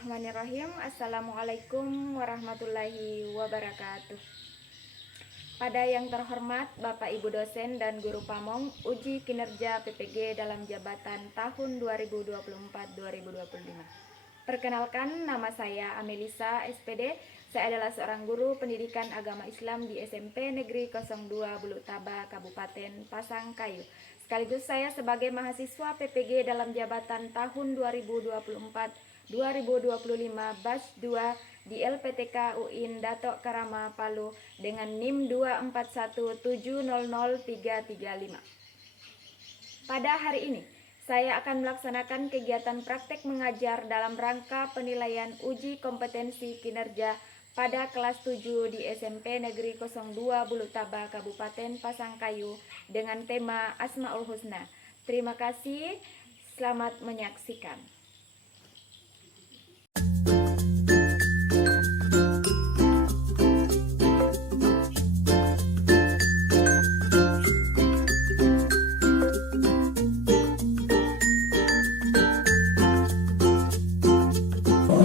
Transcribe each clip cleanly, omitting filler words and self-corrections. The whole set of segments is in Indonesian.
Bismillahirrahmanirrahim. Assalamualaikum warahmatullahi wabarakatuh. Pada yang terhormat Bapak Ibu dosen dan guru pamong, uji kinerja PPG dalam jabatan tahun 2024-2025. Perkenalkan, nama saya Amelisa SPD. Saya adalah seorang guru pendidikan agama Islam di SMP Negeri 02 Bulutaba, Kabupaten Pasangkayu. Sekaligus saya sebagai mahasiswa PPG dalam jabatan tahun 2024-2025 batch 2 di LPTK UIN Datok Karama Palu dengan NIM 2417003335. Pada hari ini saya akan melaksanakan kegiatan praktek mengajar dalam rangka penilaian uji kompetensi kinerja pada kelas 7 di SMP Negeri 02 Bulutaba, Kabupaten Pasangkayu dengan tema Asmaul Husna. Terima kasih, selamat menyaksikan.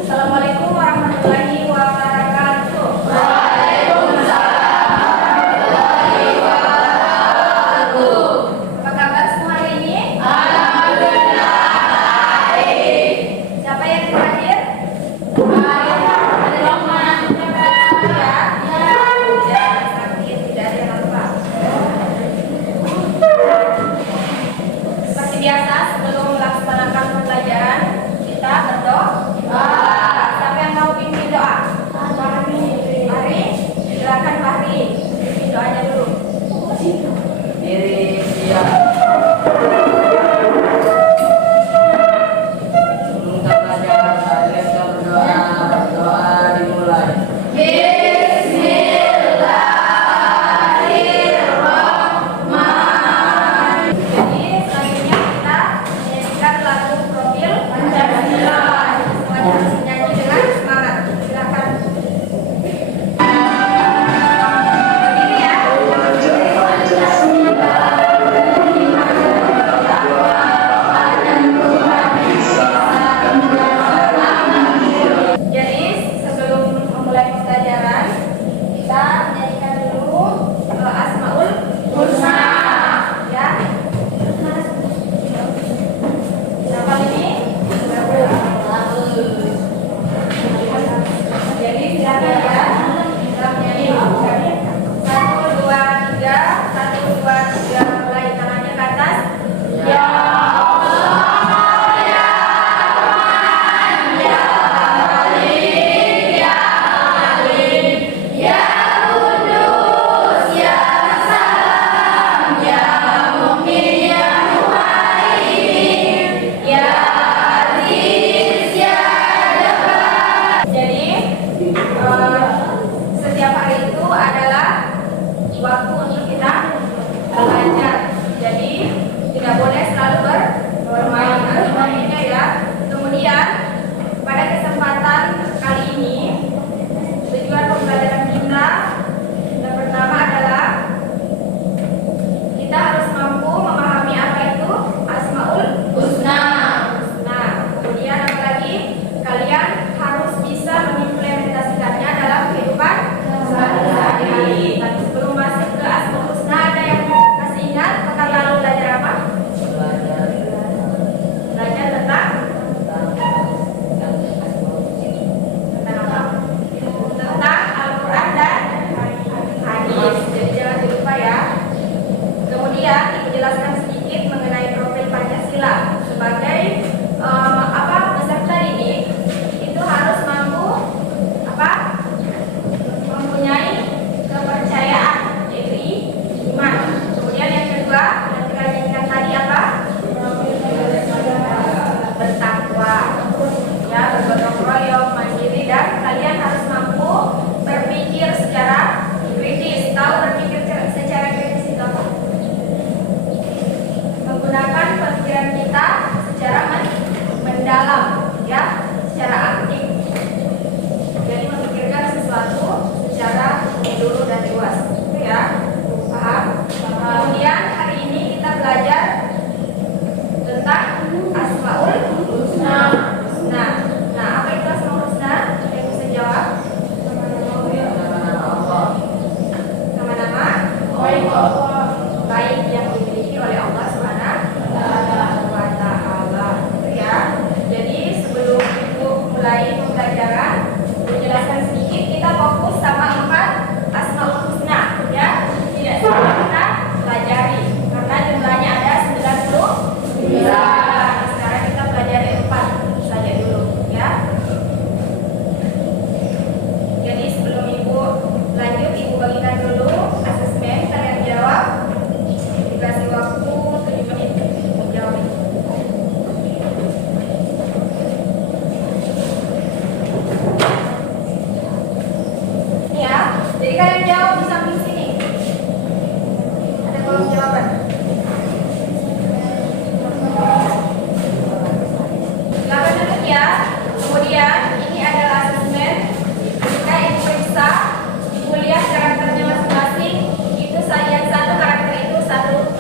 Assalamualaikum warahmatullahi wabarakatuh. Waalaikumsalam warahmatullahi wabarakatuh. Apa kabar semua hari ini? Alhamdulillah baik. Siapa yang terakhir? Ada Rahman. Ya, sakit, tidak ada yang lupa. Seperti biasa, sebelum melaksanakan pembelajaran, kita berdoa. Siapa yang mau pimpin doa? Fahri, silakan Fahri, pimpin doanya dulu. Diri siap. Sebelum kita belajar, kita berdoa. Doa dimulai. Jadi selanjutnya kita menyanyikan lagu profil Pancasila. Semuanya harus menyanyi dengan semangat. Silakan. Berdiri ya. Jadi sebelum memulai pembelajaran, kita menyanyikan dulu Asmaul Husna. Ya. Siapa ini? Jadi silakan ya. Kita menyanyi. 1, 2, 3. 1, 2, 3. Mulai, tangannya ke atas. Ya. Jadi setiap hari itu adalah waktu untuk kita belajar. Jadi tidak boleh selalu bermain mainnya ya. Kemudian pada kesempatan kali ini tujuan pembelajaran kita yang pertama adalah kita harus mampu memahami apa itu Asmaul Husna. Nah, kemudian apa lagi? Kalian harus bisa mengimplementasikannya dalam kehidupan sehari-hari. Tapi sebelum masuk ke Asmaul Husna, ada yang masih ingat pekan lalu belajar apa? Belajar tentang apa? Tentang Al-Quran dan hadis. Jadi jangan lupa ya. Kemudian dijelaskan sedikit mengenai profil Pancasila sebagai peserta didik itu harus mampu mempunyai kepercayaan, yaitu iman. Kemudian yang kedua yang kita nyanyikan tadi apa? Bertakwa, ya, bergotong royong, mandiri, dan kalian harus mampu berpikir secara kritis. Tahu berpikir secara kritis itu apa? Menggunakan pikiran kita secara mendalam, ya, secara aktif. Jadi memikirkan sesuatu secara menyeluruh dan luas, itu ya, paham? Kemudian hari ini kita belajar tentang Asmaul Husna. Nah, apa itu Asmaul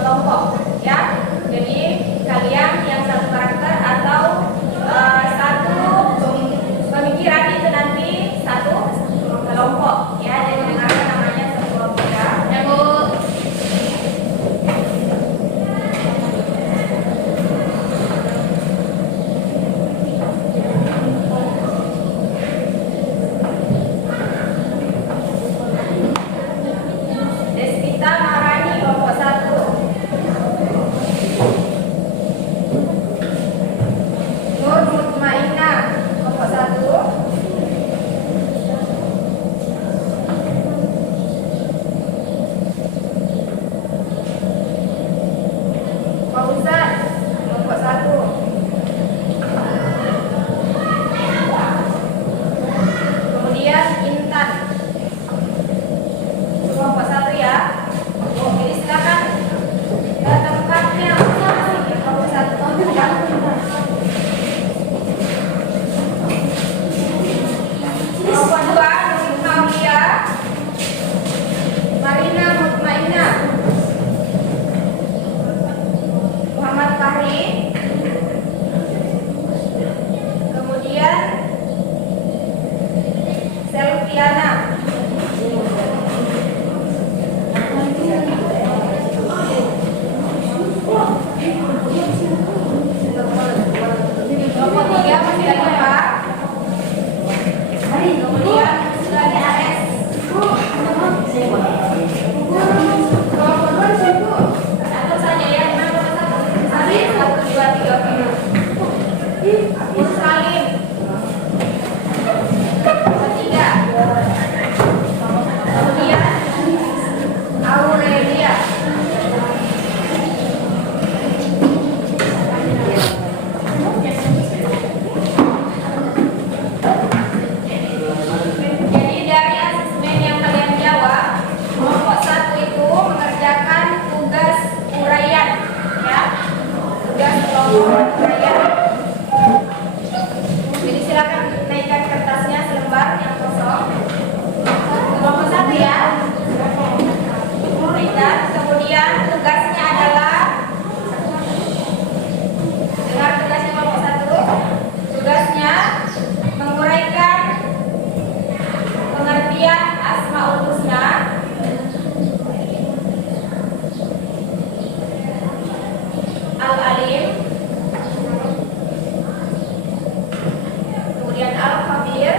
kelompok ya. Jadi kalian yang satu karakter atau satu pemikiran itu nanti satu kelompok ya. Jadi dengarkan namanya satu kelompok ya. Ya Bu. Despita Marani kelompok 1. Nur Mutmainah kelompok 1. Fauzan kelompok 1. Kemudian Intan kelompok 1 ya. Jadi silakan tempatnya masing-masing kelompok 1 ya. Kelompok 2 Nurul Maulia, Marina Mutmainah, Muhammad Fahri, kemudian Selviana. Kelompok 3 masih ada Pak. Kemudian sudah ada AS. Kelompok 2 atur saja ya. Nomor 1, 2, 3, 4. Muslim. Kelompok 3. Kemudian Aurelia. Jadi dari asesmen yang kalian jawab, kelompok 1 itu mengerjakan tugas uraian ya. Tugas kelompok uraian. Jadi silakan naikkan kertasnya selembar yang kosong. Kelompok 1 ya. Naikkan. Kemudian tugasnya adalah, dengar tugasnya kelompok 1. Tugasnya menguraikan pengertian Asmaul Husna, Al-Alim, kemudian Al-Khabir,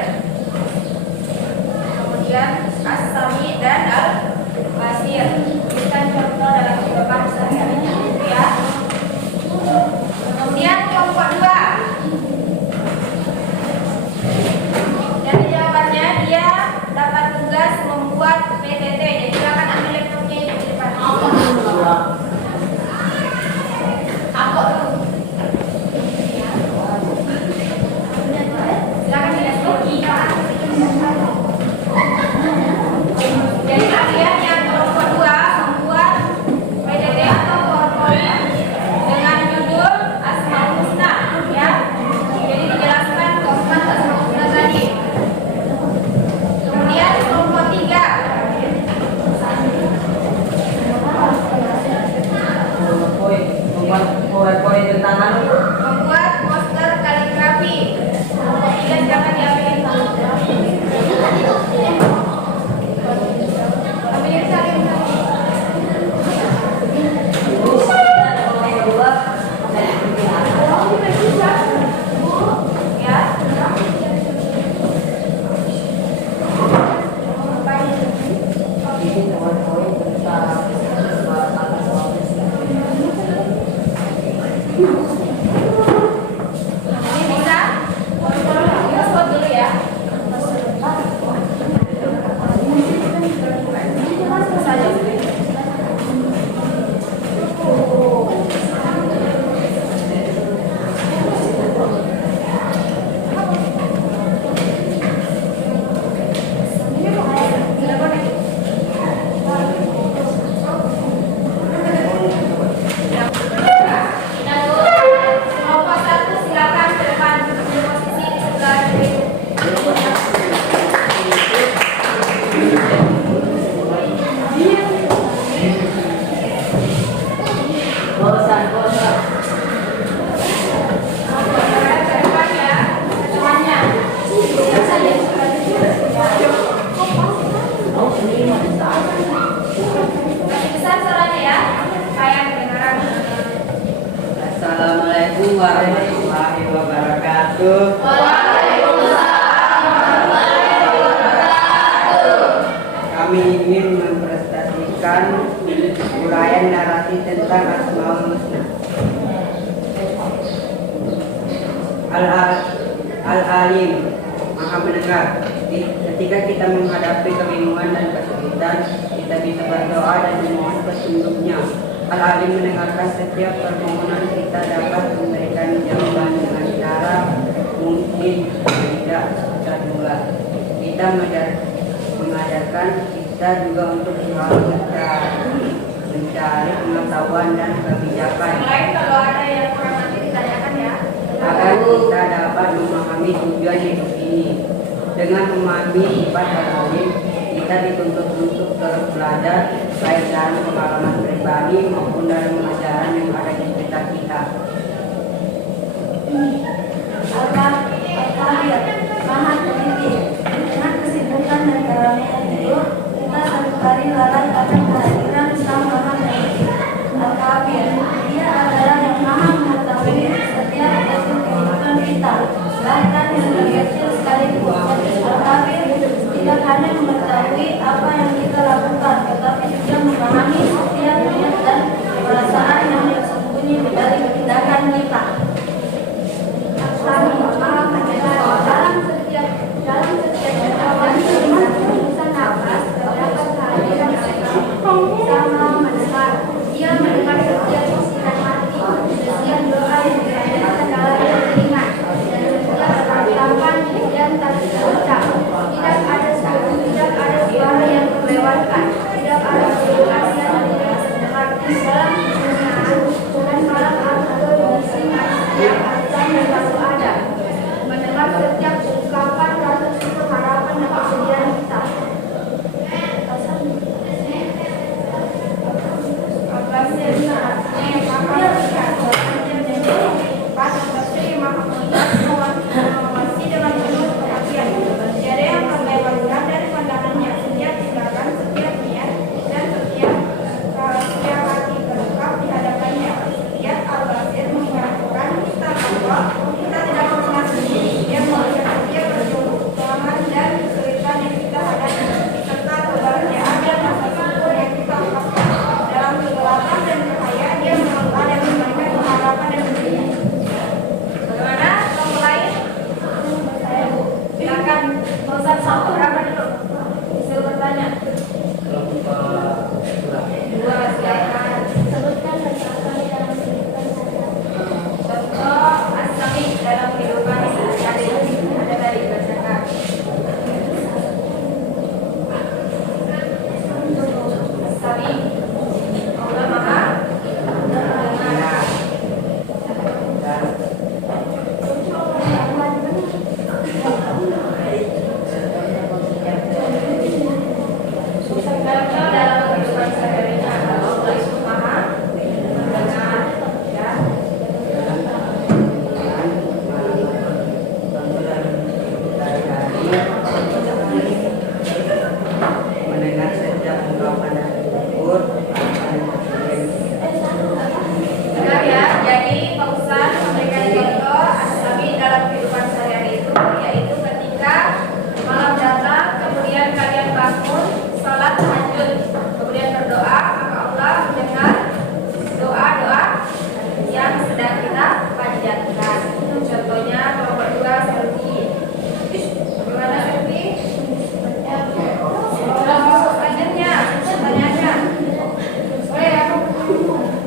kemudian As-Sami dan Al-Basir. Berikan contoh dalam kehidupan sehari-harinya ya. Kemudian kelompok 2. Dari jawabannya dia dapat tugas membuat PTT. Jadi silakan ambil laptopnya di depan. Aku dulu. Silakan tidak. Jadi kalian yang kelompok 2 membuat PTT atau PowerPoint dengan judul Asmaul Husna ya. Jadi dijelaskan keempat Asmaul Husna tadi. Kemudian kelompok 3. Membuat poster kaligrafi. Kelompok 3 silakan diambilin. Ambilin saling. Ya. Ini bisa? Spot dulu ya. Saja. Silakan. Bosan. Assalamualaikum warahmatullahi wabarakatuh. Kami ingin mempresentasikan uraian narasi tentang Asmaul Husna. Al-Alim, Maha Mendengar. Ketika kita menghadapi kebingungan dan kesulitan, kita bisa berdoa dan memohon petunjuknya. Al-Alim mendengarkan setiap permohonan kita, dapat memberikan jawaban dengan cara mungkin tidak terduga. Kita mengajarkan kita juga untuk selalu mencari pengetahuan dan kebijakan. Kalau ada yang kurang nanti ditanyakan ya. Agar kita dapat memahami tujuan hidup ini. Dengan memahami sifat Al-Alim, kita dituntut untuk terus belajar, baik dalam pengalaman pribadi maupun dalam ajaran yang ada di sekitar kita. Al-Kabir, Maha Teliti. Dengan kesibukan dan keramaian hidup, kita seringkali lalai akan kehadiran Sang Maha Teliti. Al-Kabir, Dia adalah yang maha mengetahui setiap detik kehidupan kita, bahkan yang terkecil sekalipun. Al-Kabir tidak hanya mengetahui apa yang kita lakukan, tetapi juga memahami setiap niat dan perasaan yang tersembunyi di balik tindakan kita. Kami maha mendengar dalam setiap ucapan hembusan nafas terdapat kehadiran Allah. Sama mendengar, Dia mendengar setiap bisikan hati, setiap doa yang dipanjatkan dalam keringat, dan setiap ratapan yang tak terucap. Tidak ada suara yang terlewatkan, tidak ada situasi yang tidak mendengarkan dalam kebenaran dan malam atau bisikan setiap azan yang selalu ada. Mendengar setiap ungkapan rasa syukur, harapan dan kesedihan kita.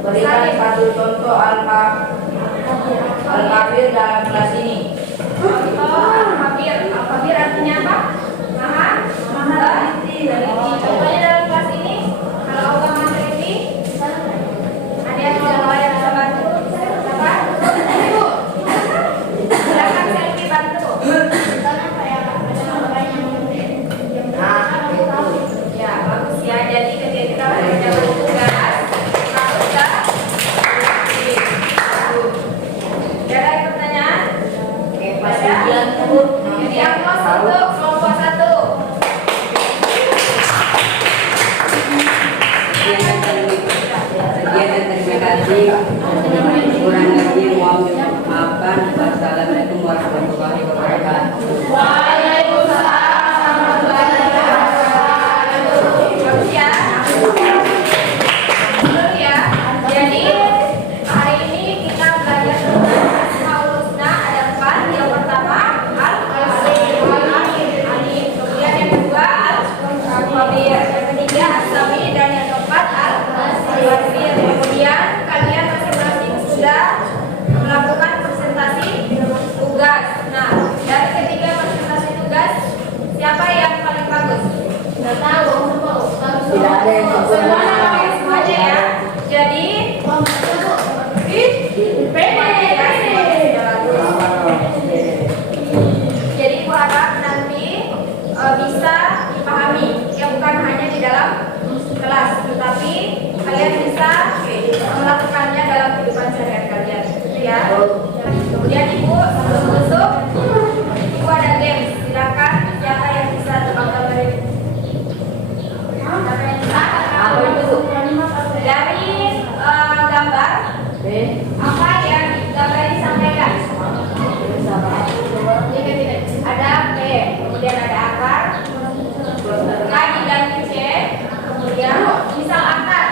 Berikan satu contoh Al-Kabir dalam kelas ini. Al-Kabir artinya apa? Maha teliti. Contohnya dalam kelas ini, kalau Allah maha teliti, ada yang bisa bantu? Siapa? Ibu. Silakan selfie bantu. Ya, bagus ya. Jadi ketika kita mengerjakan tugas, harus kurang lebih mohon dimaafkan. Wassalamualaikum warahmatullahi wabarakatuh. Jadi hari ini kita belajar tentang Asmaul Husna. Ada 4. Yang pertama Al-Qasim, Al-Alim. Kemudian yang kedua Al-Khabir. Yang ketiga As-Sami dan yang keempat Al-Basir. Kemudian kalian masing-masing sudah melakukan presentasi tugas. Nah, dari ketiga presentasi tugas, siapa yang paling bagus? Tidak tahu. Tidak ada yang Semuanya ya. Jadi Jadi aku harap nanti bisa dipahami, ya bukan hanya di dalam kelas, tetapi kalian bisa melakukannya dalam kehidupan sehari-hari kalian, gitu ya. Kemudian ibu sebelum masuk, ibu ada games. Silakan siapa yang bisa tebak gambar? Siapa yang bisa? Apa itu? Dari gambar apa yang gambar disampaikan? Ada P, kemudian ada akar, K diganti C, kemudian misal akar,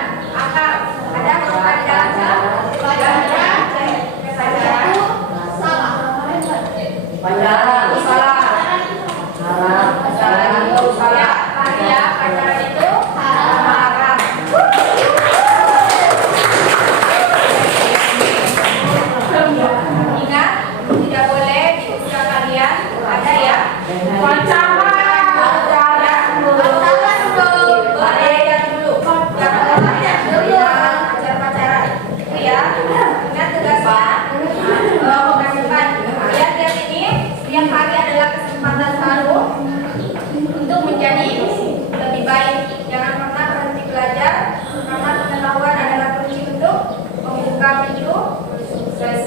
ada huruf di dalamnya, pelajaran pacaran itu haram. Ingat, tidak boleh di usia kalian ada ya pacaran dulu. Jangan pacaran itu ya. Ingat tugasnya menghasilkan. Lihat ini setiap hari adalah kesempatan baru untuk menjadi lebih baik. Jangan pernah berhenti belajar, karena pengetahuan adalah kunci untuk membuka pintu sukses.